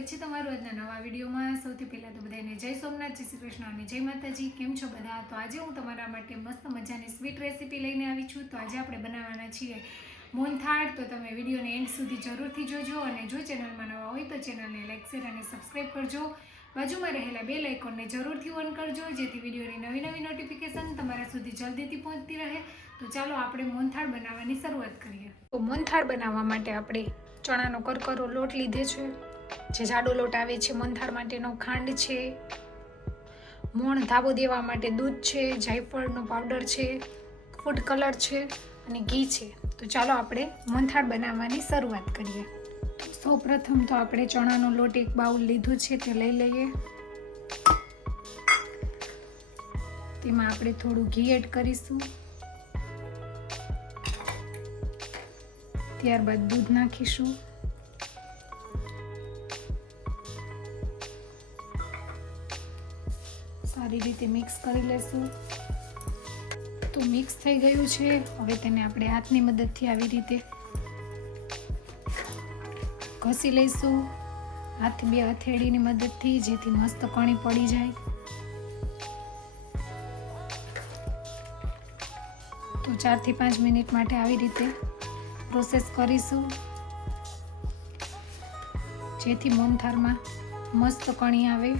સ્વાગત છે તમારું આજના નવા વિડીયોમાં। સૌથી પહેલાં તો બધાને જય સોમનાથ, જય શ્રી કૃષ્ણ અને જય માતાજી। કેમ છો બધા? તો આજે હું તમારા માટે મસ્ત મજાની સ્વીટ રેસીપી લઈને આવી છું। તો આજે આપણે બનાવવાના છીએ મોહનથાળ। તો તમે વિડીયોને એન્ડ સુધી જરૂરથી જોજો અને જો ચેનલમાં નવા હોય તો ચેનલને લાઈક, શેર અને સબસ્ક્રાઈબ કરજો। બાજુમાં રહેલા બેલ આઇકોનને જરૂરથી ઓન કરજો જેથી વિડીયોની નવી નવી નોટિફિકેશન તમારા સુધી જલ્દીથી પહોંચતી રહે। તો ચાલો આપણે મોહનથાળ બનાવવાની શરૂઆત કરીએ। તો મોહનથાળ બનાવવા માટે આપણે ચણાનો કરકરો લોટ લીધે છે, જે જાડો લોટ આવે છે મોહનથાળ માટેનો, ખાંડ છે, મોણ ધાબો દેવા માટે દૂધ છે, જાયફળનો પાવડર છે, ફૂડ કલર છે અને ઘી છે। તો ચાલો આપણે મોહનથાળ બનાવવાની શરૂઆત કરીએ। સૌ પ્રથમ તો આપણે ચણાનો લોટ એક બાઉલ લીધો છે તે લઈ લઈએ। તેમાં આપણે થોડું ઘી એડ કરીશું, ત્યારબાદ દૂધ નાખીશું, સારી રીતે મિક્સ કરી લેશું। તો મિક્સ થઈ ગયું છે। હવે તેને આપણે હાથની મદદથી આવી રીતે ઘસી લઈશું, બે હથેળીની મદદથી, જેથી મસ્ત કણી પડી જાય। તો 4 થી 5 મિનિટ માટે આવી રીતે પ્રોસેસ કરીશું, જેથી મોહનથાળમાં મસ્ત કણી આવે।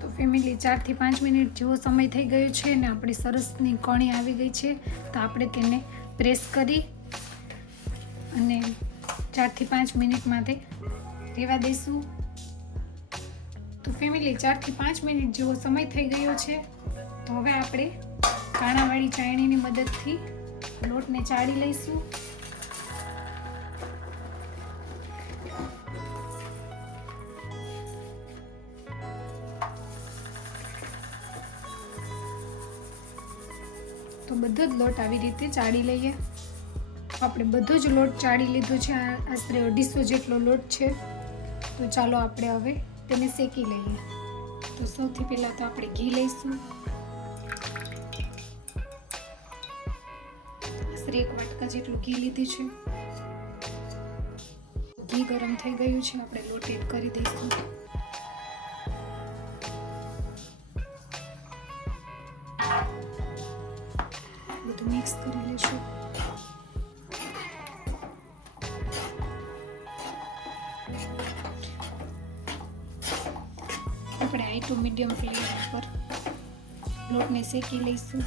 તો ફેમિલી 4 થી 5 મિનિટ જેવો સમય થઈ ગયો છે ને આપણી સરસની કણી આવી ગઈ છે। તો આપણે તેને પ્રેસ કરી અને 4 થી 5 મિનિટ માટે રહેવા દઈશું। તો ફેમિલી 4 થી 5 મિનિટ જેવો સમય થઈ ગયો છે। તો હવે આપણે કાણાવાળી ચાળણીની મદદથી લોટને ચાળી લઈશું। તો બધો જ લોટ આવી રીતે ચાળી લઈએ। આપણે બધો જ લોટ ચાળી લીધો છે, આશરે 250 જેટલો લોટ છે। તો ચાલો આપણે હવે તેને શેકી લઈએ। તો સૌથી પહેલાં તો આપણે ઘી લઈશું, આશરે 1 વાટકા જેટલું ઘી લીધું છે। ઘી ગરમ થઈ ગયું છે, આપણે લોટ એડ કરી દઈશું। બધું મિક્સ કરી લેશું। આપણે હાઈ ટુ મીડિયમ ફ્લેમ પર લોટને શેકી લઈશું।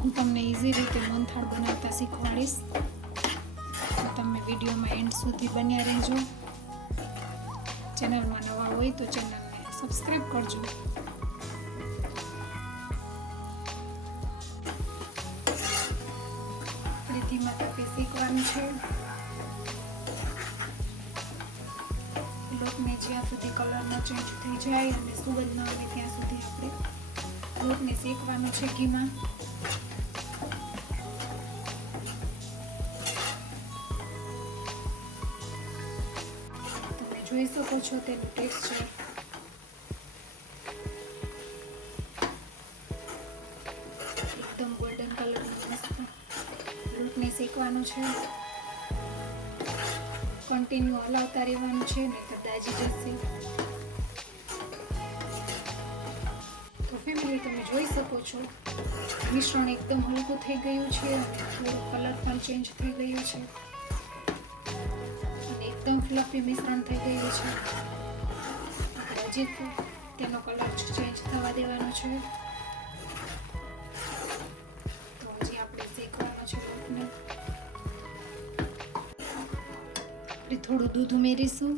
હું તમને ઇઝી રીતે મોહનથાળ બનાવતા શીખવાડીશ, તો તમે વિડીયોમાં એન્ડ સુધી બન્યા રહેજો। ચેનલમાં નવા હોય તો ચેનલને સબસ્ક્રાઈબ કરજો। આપણે ધીમા તાપે શેકવાનું છે। લોટને જ્યાં સુધી કલર ન ચેન્જ થઈ જાય અને સુગંધ ન આવે ત્યાં સુધી આપણે લોટને શેકવાનું છે ઘીમાં। તમે જોઈ શકો છો તેનું ટેક્સચર એકદમ ગોલ્ડન કલરનું મસ્ત લોટને શેકવાનું છે। કન્ટિન્યુ હલાવતા રહેવાનું છે, નહીંતર દાજી જશે। તો ફેમિલી તમે જોઈ શકો છો મિશ્રણ એકદમ હલકું થઈ ગયું છે અને થોડો કલર પણ ચેન્જ થઈ ગયો છે અને એકદમ ફ્લફી મિશ્રણ થઈ ગયું છે। હજી તો તેનો કલર ચેન્જ થવા દેવાનો છે। તો હજી આપણે શેકવાનો છે લોટને। આપણે થોડું દૂધ ઉમેરીશું,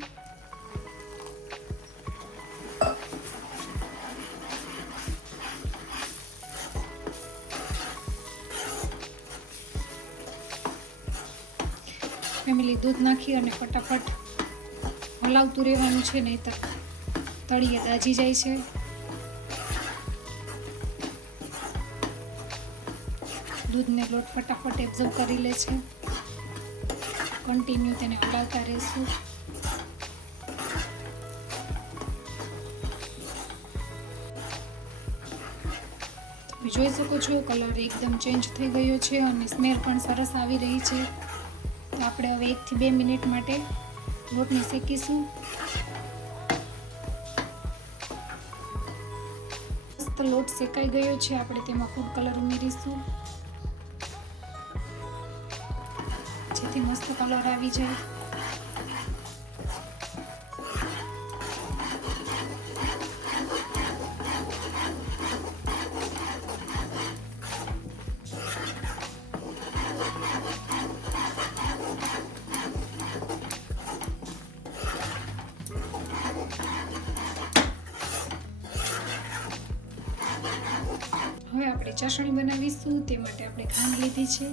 ફેમિલી દૂધ નાખી અને ફટાફટ હલાવતું રહેવાનું છે, નહીંતર તળિયે દાજી જાય છે। દૂધને લોટ ફટાફટ એબ્ઝોર્બ કરી લે છે। કન્ટિન્યુ તેને હલાવતા રહેશું। તમે જોઈ શકો છો કલર એકદમ ચેન્જ થઈ ગયો છે અને સ્મેલ પણ સરસ આવી રહી છે. તો આપણે હવે 1 થી 2 મિનિટ માટે લોટને શેકીશું. મસ્ત લોટ શેકાઈ ગયો છે. આપણે તેમાં ફૂડ કલર ઉમેરીશું જેથી મસ્ત કલર આવી જાય. હવે આપણે ચાસણી બનાવીશું. તે માટે આપણે ખાંડ લીધી છે.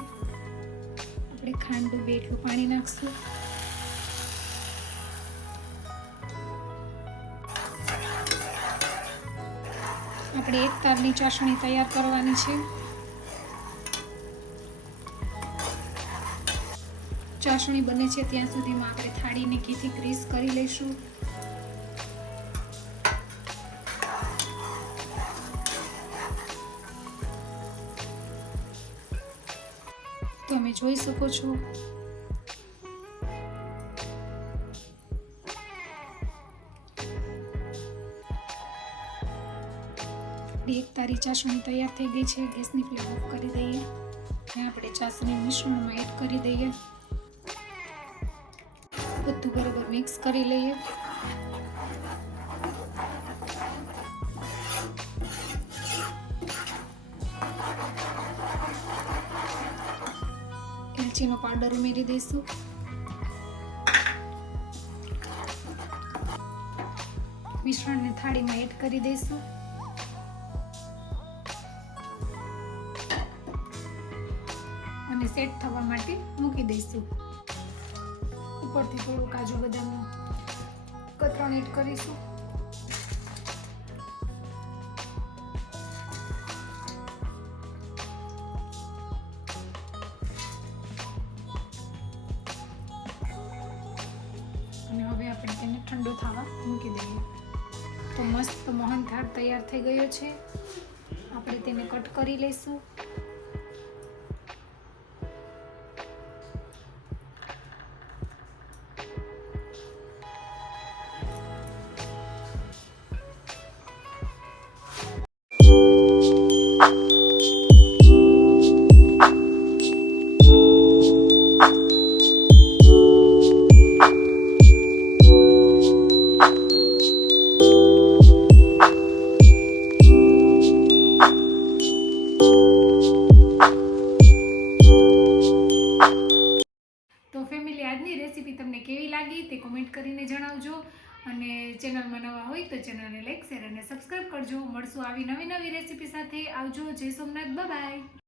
આપણે ખાંડ ડૂબે એટલું પાણી નાખશું. આપણે એક તારની ચાસણી તૈયાર કરવાની છે. ચાસણી બને છે ત્યાં સુધીમાં આપણે થાળીને ઘીથી ગ્રીસ કરી લઈશું. તમે જોઈ શકો છો એક તારી ચાસણી તૈયાર થઈ ગઈ છે. ગેસની ફ્લેમ ઓફ કરી દઈએ અને આપણે ચાસણી મિશ્રણમાં એડ કરી દઈએ. બધું બરાબર મિક્સ કરી લઈએ. એલચીનો પાવડર ઉમેરી દઈશું. મિશ્રણને થાળીમાં એડ કરી દઈશું. અને સેટ થવા માટે મૂકી દઈશું. ઉપરથી થોડું કાજુ બદામનું કતરણ એડ કરીશું. અને હવે આપણે તેને ઠંડો થવા મૂકી દઈએ. તો મસ્ત મોહનથાળ તૈયાર થઈ ગયો છે. આપણે તેને કટ કરી લઈશું. આજની રેસીપી તમને કેવી લાગી તે કોમેન્ટ કરીને જણાવજો. અને ચેનલમાં નવા હોય તો ચેનલને લાઈક શેર અને સબસ્ક્રાઈબ કરજો. મળશું આવી નવી રેસીપી સાથે. આવજો. જય સોમનાથ. બાય.